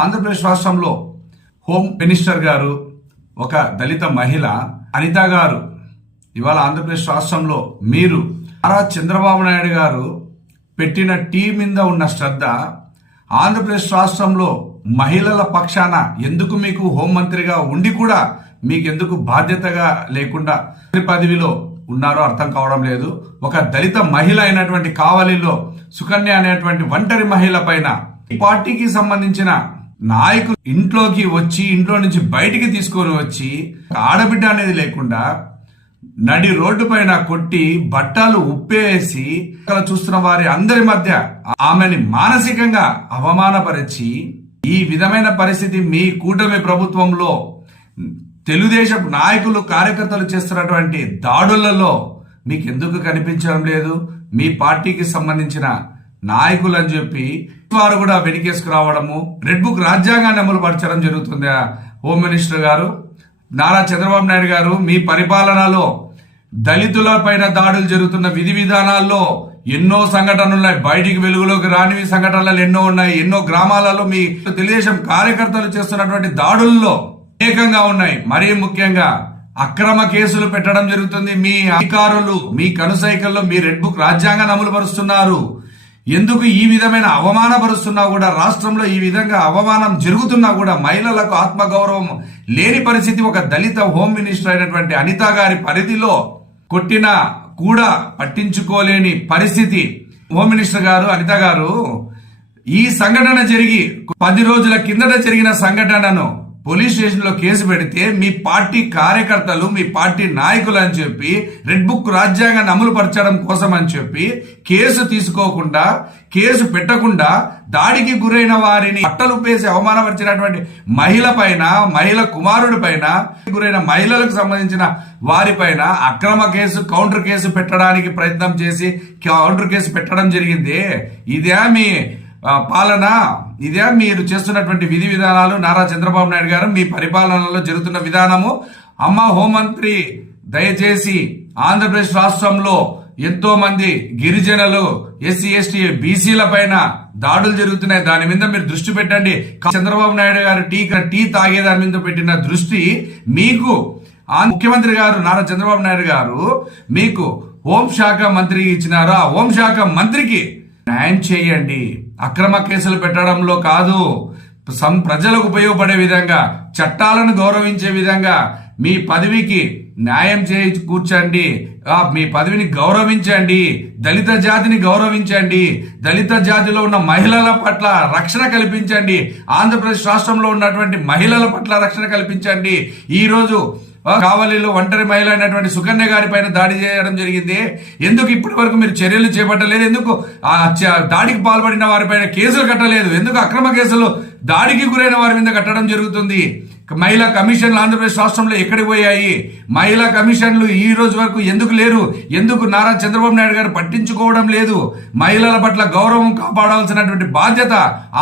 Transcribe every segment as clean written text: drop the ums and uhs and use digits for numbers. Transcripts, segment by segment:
ఆంధ్రప్రదేశ్ రాష్ట్రంలో home minister గారు ఒక దళిత మహిళ అనిత గారు ఇవాళ ఆంధ్రప్రదేశ్ రాష్ట్రంలో మీరు నారా చంద్రబాబు నాయుడు గారు పెట్టిన టీ మీద ఉన్న శ్రద్ధ ఆంధ్రప్రదేశ్ రాష్ట్రంలో మహిళల పక్షాన ఎందుకు మీకు హోంమంత్రిగా ఉండి కూడా మీకు ఎందుకు బాధ్యతగా లేకుండా పదవిలో ఉన్నారో అర్థం కావడం లేదు. ఒక దళిత మహిళ అయినటువంటి కావలిలో సుకన్య అనేటువంటి ఒంటరి మహిళ పైన పార్టీకి సంబంధించిన నాయకులు ఇంట్లోకి వచ్చి ఇంట్లో నుంచి బయటికి తీసుకొని వచ్చి ఆడబిడ్డ అనేది లేకుండా నడి రోడ్డు పైన కొట్టి బట్టలు ఉప్పేసి చూస్తున్న వారి అందరి మధ్య ఆమెని మానసికంగా అవమానపరిచి ఈ విధమైన పరిస్థితి మీ కూటమి ప్రభుత్వంలో తెలుగుదేశం నాయకులు కార్యకర్తలు చేస్తున్నటువంటి దాడులలో మీకు ఎందుకు కనిపించడం లేదు? మీ పార్టీకి సంబంధించిన నాయకులు అని చెప్పి వారు కూడా వెనికేసుకురావడము, రెడ్ బుక్ రాజ్యాంగాన్ని అమలు పరచడం జరుగుతుంది. హోమ్ మినిస్టర్ గారు నారా చంద్రబాబు నాయుడు గారు మీ పరిపాలనలో దళితుల పైన దాడులు జరుగుతున్న విధి విధానాల్లో ఎన్నో సంఘటనలు ఉన్నాయి. బయటికి వెలుగులోకి రానివి సంఘటనలు ఎన్నో ఉన్నాయి. ఎన్నో గ్రామాలలో మీ తెలుగుదేశం కార్యకర్తలు చేస్తున్నటువంటి దాడుల్లో అనేకంగా ఉన్నాయి. మరీ ముఖ్యంగా అక్రమ కేసులు పెట్టడం జరుగుతుంది. మీ అధికారులు మీ కనుసైకల్లో మీ రెడ్ బుక్ రాజ్యాంగాన్ని అమలు పరుస్తున్నారు. ఎందుకు ఈ విధమైన అవమానపరుస్తున్నా కూడా రాష్ట్రంలో ఈ విధంగా అవమానం జరుగుతున్నా కూడా మహిళలకు ఆత్మగౌరవం లేని పరిస్థితి ఒక దళిత హోమ్ మినిస్టర్ అయినటువంటి అనిత గారి పరిధిలో కొట్టినా కూడా పట్టించుకోలేని పరిస్థితి. హోమ్ మినిస్టర్ గారు అనిత గారు ఈ సంఘటన జరిగి 10 రోజుల కిందట జరిగిన సంఘటనను పోలీస్ స్టేషన్ లో కేసు పెడితే మీ పార్టీ కార్యకర్తలు మీ పార్టీ నాయకులు అని చెప్పి రెడ్ బుక్ రాజ్యాంగాన్ని అమలు పరచడం కోసం అని చెప్పి కేసు తీసుకోకుండా కేసు పెట్టకుండా దాడికి గురైన వారిని బట్టలుప్పేసి అవమానపరిచినటువంటి మహిళ పైన మహిళ కుమారుడి పైన గురైన మహిళలకు సంబంధించిన వారి పైన అక్రమ కేసు కౌంటర్ కేసు పెట్టడానికి ప్రయత్నం చేసి కౌంటర్ కేసు పెట్టడం జరిగింది. ఇదే మీ పాలన? ఇదే మీరు చేస్తున్నటువంటి విధి విధానాలు? నారా చంద్రబాబు నాయుడు గారు మీ పరిపాలనలో జరుగుతున్న విధానము? అమ్మ హోంమంత్రి దయచేసి ఆంధ్రప్రదేశ్ రాష్ట్రంలో ఎంతో మంది గిరిజనులు ఎస్సీ ఎస్టీ బీసీల పైన దాడులు జరుగుతున్నాయి. దాని మీద మీరు దృష్టి పెట్టండి. చంద్రబాబు నాయుడు గారు టీ తాగే దాని మీద పెట్టిన దృష్టి మీకు ముఖ్యమంత్రి గారు నారా చంద్రబాబు నాయుడు గారు మీకు హోంశాఖ మంత్రి ఇచ్చినారు. ఆ హోంశాఖ మంత్రికి న్యాయం చేయండి. అక్రమ కేసులు పెట్టడంలో కాదు, ప్రజలకు ఉపయోగపడే విధంగా చట్టాలను గౌరవించే విధంగా మీ పదవికి న్యాయం చేసి కూర్చోండి. మీ పదవిని గౌరవించండి. దళిత జాతిని గౌరవించండి. దళిత జాతిలో ఉన్న మహిళల పట్ల రక్షణ కల్పించండి. ఆంధ్రప్రదేశ్ రాష్ట్రంలో ఉన్నటువంటి మహిళల పట్ల రక్షణ కల్పించండి. ఈ రోజు కావలిలో ఒంటరి మహిళ అయినటువంటి సుకన్య గారి పైన దాడి చేయడం జరిగింది. ఎందుకు ఇప్పటి వరకు మీరు చర్యలు చేపట్టలేదు? ఎందుకు దాడికి పాల్పడిన వారిపైన కేసులు కట్టలేదు? ఎందుకు అక్రమ కేసులు దాడికి గురైన వారి మీద కట్టడం జరుగుతుంది? మహిళా కమిషన్లు ఆంధ్రప్రదేశ్ రాష్ట్రంలో ఎక్కడికి పోయాయి? మహిళా కమిషన్లు ఈ రోజు వరకు ఎందుకు లేరు? ఎందుకు నారా చంద్రబాబు నాయుడు గారు పట్టించుకోవడం లేదు? మహిళల పట్ల గౌరవం కాపాడాల్సినటువంటి బాధ్యత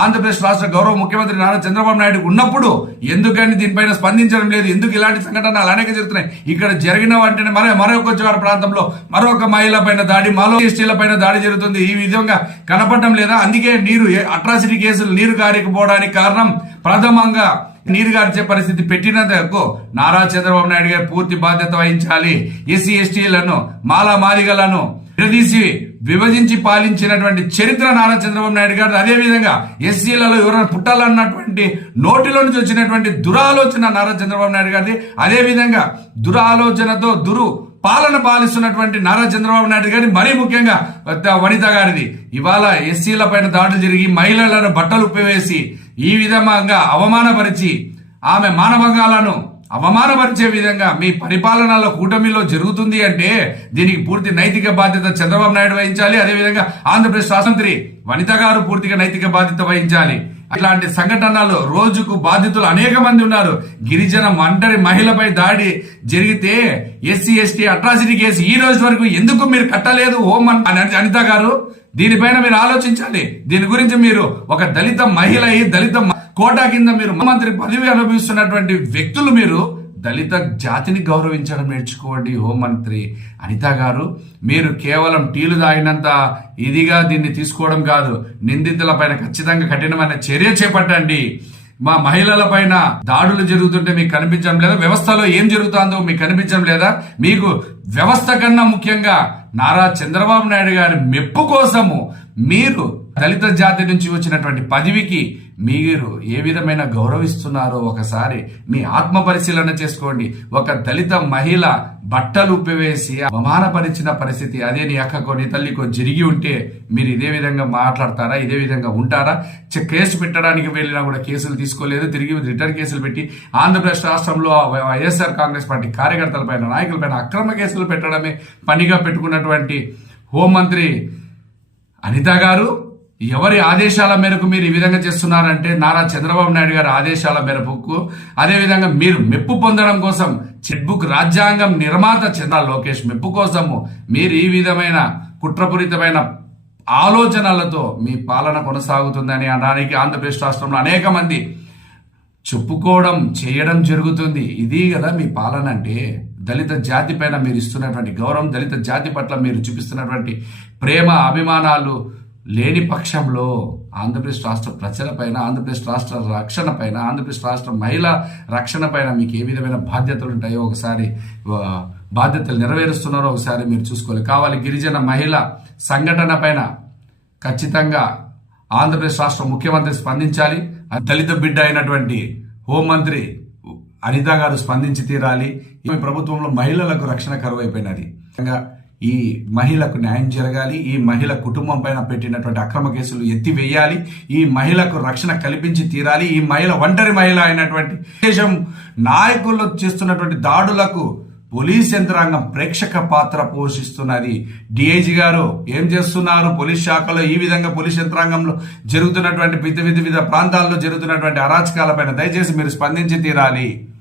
ఆంధ్రప్రదేశ్ రాష్ట్ర గౌరవ ముఖ్యమంత్రి నారా చంద్రబాబు నాయుడు ఉన్నప్పుడు ఎందుకని దీనిపైన స్పందించడం లేదు? ఎందుకు ఇలాంటి సంఘటనలు అనేక జరుగుతున్నాయి? ఇక్కడ జరిగిన వాటిని మరొక ప్రాంతంలో మరొక మహిళ పైన దాడి, మరో ఎస్టీల పైన దాడి జరుగుతుంది. ఈ విధంగా కనపడటం లేదా? అందుకే అట్రాసిటీ కేసులు నీరు కారికపోవడానికి కారణం ప్రథమంగా నీరు గార్చే పరిస్థితి పెట్టినందుకు నారా చంద్రబాబు నాయుడు గారు పూర్తి బాధ్యత వహించాలి. ఎస్సీ ఎస్టీలను మాలిగలను విడదీసి విభజించి పాలించినటువంటి చరిత్ర నారా చంద్రబాబు నాయుడు గారు. అదే విధంగా ఎస్సీలలో ఎవరైనా పుట్టాలన్నటువంటి నోటిలో నుంచి వచ్చినటువంటి దురాలోచన నారా చంద్రబాబు నాయుడు గారిది. అదే విధంగా దురాలోచనతో పాలన పాలిస్తున్నటువంటి నారా చంద్రబాబు నాయుడు గారి, మరీ ముఖ్యంగా వనిత గారిది. ఇవాళ ఎస్సీల పైన దాడులు జరిగి మహిళలను బట్టలు ఉప్పివేసి ఈ విధంగా అవమానపరిచి ఆమె మానభంగాలను అవమానపరిచే విధంగా మీ పరిపాలనలో కూటమిలో జరుగుతుంది అంటే దీనికి పూర్తి నైతిక బాధ్యత చంద్రబాబు నాయుడు వహించాలి. అదేవిధంగా ఆంధ్రప్రదేశ్ రాష్ట్రమంత్రి వనిత గారు పూర్తిగా నైతిక బాధ్యత వహించాలి. ఇట్లాంటి సంఘటనలు రోజుకు బాధితులు అనేక మంది ఉన్నారు. గిరిజన ఒంటరి మహిళపై దాడి జరిగితే ఎస్సీ ఎస్టీ అట్రాసిటీ కేసు ఈ రోజు వరకు ఎందుకు మీరు కట్టలేదు హోం అనిత గారు? దీనిపైన మీరు ఆలోచించాలి. దీని గురించి మీరు ఒక దళిత మహిళ దళిత కోటా కింద మీరు ముఖ్యమంత్రి పదవి అనుభవిస్తున్నటువంటి వ్యక్తులు మీరు దళిత జాతిని గౌరవించడం నేర్చుకోండి. హోంమంత్రి అనిత గారు, మీరు కేవలం టీలు తాగినంత ఇదిగా దీన్ని తీసుకోవడం కాదు, నిందితులపైన ఖచ్చితంగా కఠినమైన చర్య చేపట్టండి. మా మహిళల పైన దాడులు జరుగుతుంటే మీకు కనిపించడం లేదా? వ్యవస్థలో ఏం జరుగుతుందో మీకు కనిపించడం లేదా? మీకు వ్యవస్థ కన్నా ముఖ్యంగా నారా చంద్రబాబు నాయుడు గారి మెప్పు కోసము మీరు దళిత జాతి నుంచి వచ్చినటువంటి పదవికి మీరు ఏ విధమైన గౌరవిస్తున్నారో ఒకసారి మీ ఆత్మ పరిశీలన చేసుకోండి. ఒక దళిత మహిళ బట్టలు ఉప్పివేసి అవమానపరిచిన పరిస్థితి అదే నీ అక్కకో నీ తల్లికో జరిగి ఉంటే మీరు ఇదే విధంగా మాట్లాడతారా? ఇదే విధంగా ఉంటారా? కేసు పెట్టడానికి వెళ్ళినా కూడా కేసులు తీసుకోలేదు, తిరిగి రిటర్న్ కేసులు పెట్టి ఆంధ్రప్రదేశ్ రాష్ట్రంలో వైఎస్ఆర్ కాంగ్రెస్ పార్టీ కార్యకర్తలపైన నాయకులపైన అక్రమ కేసులు పెట్టడమే పనిగా పెట్టుకున్నటువంటి హోంమంత్రి అనిత గారు ఎవరి ఆదేశాల మేరకు మీరు ఈ విధంగా చేస్తున్నారంటే నారా చంద్రబాబు నాయుడు గారి ఆదేశాల మేరకు, అదేవిధంగా మీరు మెప్పు పొందడం కోసం చెక్ బుక్ రాజ్యాంగం నిర్మాత చంద్ర లోకేష్ మెప్పు కోసము మీరు ఈ విధమైన కుట్రపూరితమైన ఆలోచనలతో మీ పాలన కొనసాగుతుందని అనడానికి ఆంధ్రప్రదేశ్ రాష్ట్రంలో అనేక మంది చెప్పుకోవడం చేయడం జరుగుతుంది. ఇది కదా మీ పాలన అంటే. దళిత జాతి పైన మీరు ఇస్తున్నటువంటి గౌరవం, దళిత జాతి పట్ల మీరు చూపిస్తున్నటువంటి ప్రేమ అభిమానాలు లేని పక్షంలో ఆంధ్రప్రదేశ్ రాష్ట్ర ప్రజలపైన, ఆంధ్రప్రదేశ్ రాష్ట్ర రక్షణ పైన, ఆంధ్రప్రదేశ్ రాష్ట్ర మహిళా రక్షణ పైన మీకు ఏ విధమైన బాధ్యతలు ఉంటాయో ఒకసారి బాధ్యతలు నెరవేరుస్తున్నారో ఒకసారి మీరు చూసుకోవాలి. కావాలి గిరిజన మహిళ సంఘటన పైన ఖచ్చితంగా ఆంధ్రప్రదేశ్ రాష్ట్ర ముఖ్యమంత్రి స్పందించాలి. దళిత బిడ్డ అయినటువంటి హోంమంత్రి అనిత గారు స్పందించి తీరాలి. ఈ ప్రభుత్వంలో మహిళలకు రక్షణ కరువైపోయినది. ఈ మహిళకు న్యాయం జరగాలి. ఈ మహిళ కుటుంబం పైన పెట్టినటువంటి అక్రమ కేసులు ఎత్తివేయాలి. ఈ మహిళకు రక్షణ కల్పించి తీరాలి. ఈ మహిళ ఒంటరి మహిళ అయినటువంటి దేశం నాయకులు చేస్తున్నటువంటి దాడులకు పోలీస్ యంత్రాంగం ప్రేక్షక పాత్ర పోషిస్తున్నది. డిఐజీ గారు ఏం చేస్తున్నారు? పోలీస్ శాఖలో ఈ విధంగా పోలీస్ యంత్రాంగంలో జరుగుతున్నటువంటి వివిధ ప్రాంతాల్లో జరుగుతున్నటువంటి అరాచకాలపైన దయచేసి మీరు స్పందించి తీరాలి.